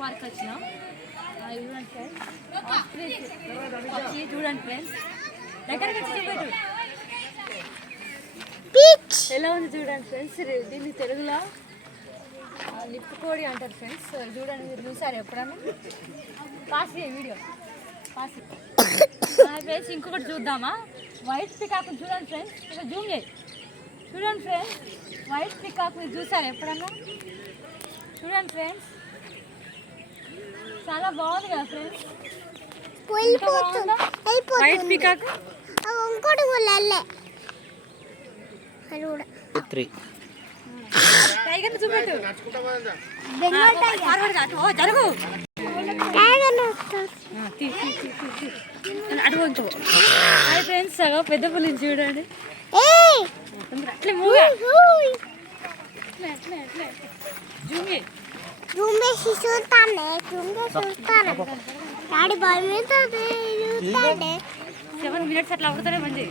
Park వచ్చినాం. చూడండి friends, పక్షి చూడండి ఫ్రెండ్స్, దగ్గరికి వచ్చి చూపెట్టు ఎలా ఉంది చూడండి ఫ్రెండ్స్. దీన్ని తెలుగులో నిప్పుకోడి అంటారు ఫ్రెండ్స్. చూడండి, మీరు చూసారు ఎప్పుడన్నా? Pass video pass friends. ఇంకొకటి చూద్దామా? వైట్ పికాక్ చూడండి ఫ్రెండ్స్, ఇక్కడ జూమ్ చేయి. చూడండి ఫ్రెండ్స్, వైట్ పికాక్ మీరు చూసారు ఎప్పుడన్నా? చూడండి ఫ్రెండ్స్, చాలా బాగుంది కదా ఫ్రెండ్స్. వైట్ పికాక్ టైగర్ చూపెట్టు. జరుగు అడుగు. హాయ్ ఫ్రెండ్స్, సగం పెద్ద పులిని చూడండి. అట్లే సెవెన్ మినిట్స్ అట్లా అవుతానే మంచి.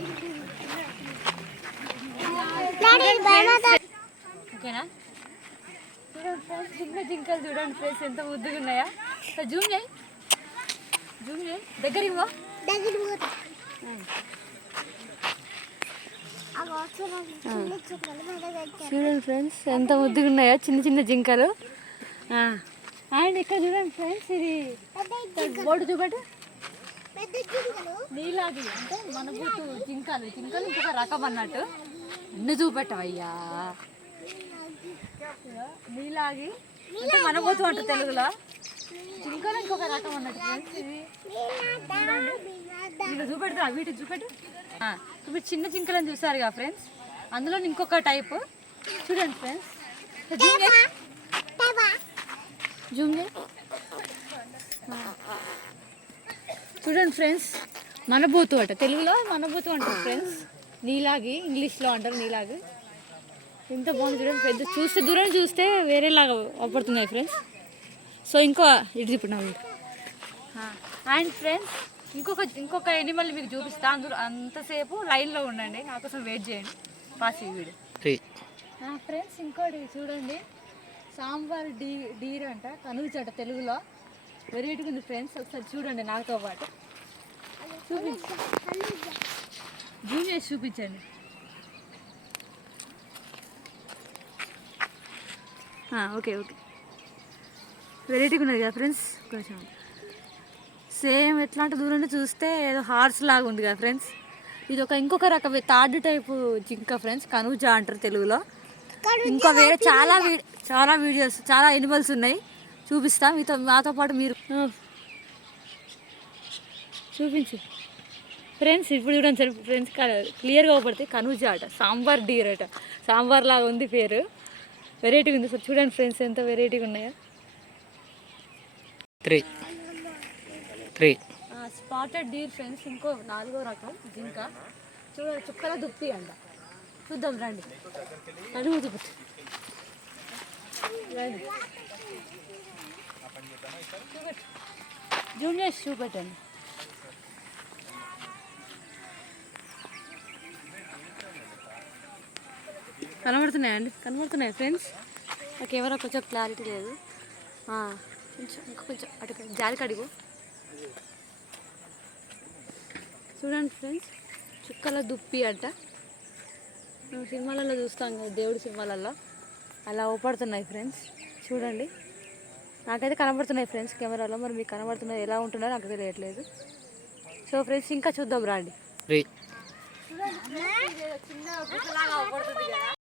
ఓకేనా? చూడండి ఫ్రెండ్స్, చిన్న జింకలు చూడండి ఫ్రెండ్స్, ఎంత ముద్దుగా ఉన్నాయా. జూమ్ చేయి, జూమ్ చేయి, దగ్గరికి పో. చూడండి ఫ్రెండ్స్, ఎంత ముద్దుగా ఉన్నాయా చిన్న చిన్న జింకలు. అండ్ ఇక్కడ చూడండి ఫ్రెండ్స్, ఇది బోర్డు చూపెట్టు. నీలాగి అంటే మనబూతు జింకలు. జింకలు ఇంకొక రకం అన్నట్టు. అన్ని చూపెట్టవయ్యా. నీలాగి అంటే మనబూతు అంట తెలుగులో. జింకలు ఇంకొక రకం అన్నట్టు ఫ్రెండ్స్. ఇది వీళ్ళు చూపెడతా, వీటిని చూపెట్టు. ఇప్పుడు చిన్న జింకలను చూసారు కదా ఫ్రెండ్స్, అందులో ఇంకొక టైపు చూడండి ఫ్రెండ్స్. జూమ్ చూడండి ఫ్రెండ్స్, మనబూతు అంట తెలుగులో, మనబూతు అంటారు ఫ్రెండ్స్. నీలాగి ఇంగ్లీష్లో అంటారు నీలాగి. ఎంత బాగుంది చూడండి. పెద్ద చూస్తే దూరం చూస్తే వేరేలాగా అవపడుతున్నాయి ఫ్రెండ్స్. సో ఇటు ఇప్పుడు నా వీడు. అండ్ ఫ్రెండ్స్, ఇంకొక ఎనిమల్ మీకు చూపిస్తా. అందులో అంతసేపు లైన్లో ఉండండి, నా కోసం వెయిట్ చేయండి. పాస్ ఈ వీడియో ఫ్రెండ్స్. ఇంకోటి చూడండి, సాంబార్ డీర్ అంట, కనూజ్ అంట తెలుగులో. వెరైటీగా ఉంది ఫ్రెండ్స్. ఒకసారి చూడండి నాతో పాటు. జూమ్ చేసి చూపించండి. ఓకే ఓకే, వెరైటీగా ఉన్నది కదా ఫ్రెండ్స్. కొంచెం సేమ్ ఎట్లాంటి దూరం చూస్తే ఏదో హార్స్ లాగా ఉంది కదా ఫ్రెండ్స్. ఇది ఇంకొక రకం థర్డ్ టైపు జింక ఫ్రెండ్స్, కనూజా అంటారు తెలుగులో. ఇంకా వేరే చాలా వీడియోస్, చాలా ఎనిమల్స్ ఉన్నాయి, చూపిస్తాం. మాతో పాటు మీరు చూపించు ఫ్రెండ్స్. ఇప్పుడు చూడండి సార్ ఫ్రెండ్స్, క్లియర్గా అవపడుతుంది. కనూజా అట, సాంబార్ డీర్ అట. సాంబార్ లాగా ఉంది పేరు, వెరైటీగా ఉంది సార్. చూడండి ఫ్రెండ్స్, ఎంత వెరైటీగా ఉన్నాయో. 3 స్పాటెడ్ డీర్ ఫ్రెండ్స్, ఇంకో 4వ రకం జింక. చూడండి, చుక్కల దుప్పి అంట. చూద్దాం రండి. అడుగు చూపించు రండి. జూమ్ చేసి చూపెట్టండి. కనబడుతున్నాయండి? కనబడుతున్నాయి ఫ్రెండ్స్. నాకు ఎవరో కొంచెం క్లారిటీ లేదు. కొంచెం అటు జాలికి అడుగు. చూడండి ఫ్రెండ్స్, చుక్కల దుప్పి అంట. మేము సినిమాలలో చూస్తాం కదా, దేవుడి సినిమాలలో అలా ఓపడుతున్నాయి ఫ్రెండ్స్. చూడండి, నాకైతే కనబడుతున్నాయి ఫ్రెండ్స్ కెమెరాలో. మరి మీకు కనబడుతున్నాయి, ఎలా ఉంటున్నారో నాకు తెలియట్లేదు. సో ఫ్రెండ్స్, ఇంకా చూద్దాం రండి. చిన్న గుట్టలాగా అవపడుతుంది కదా.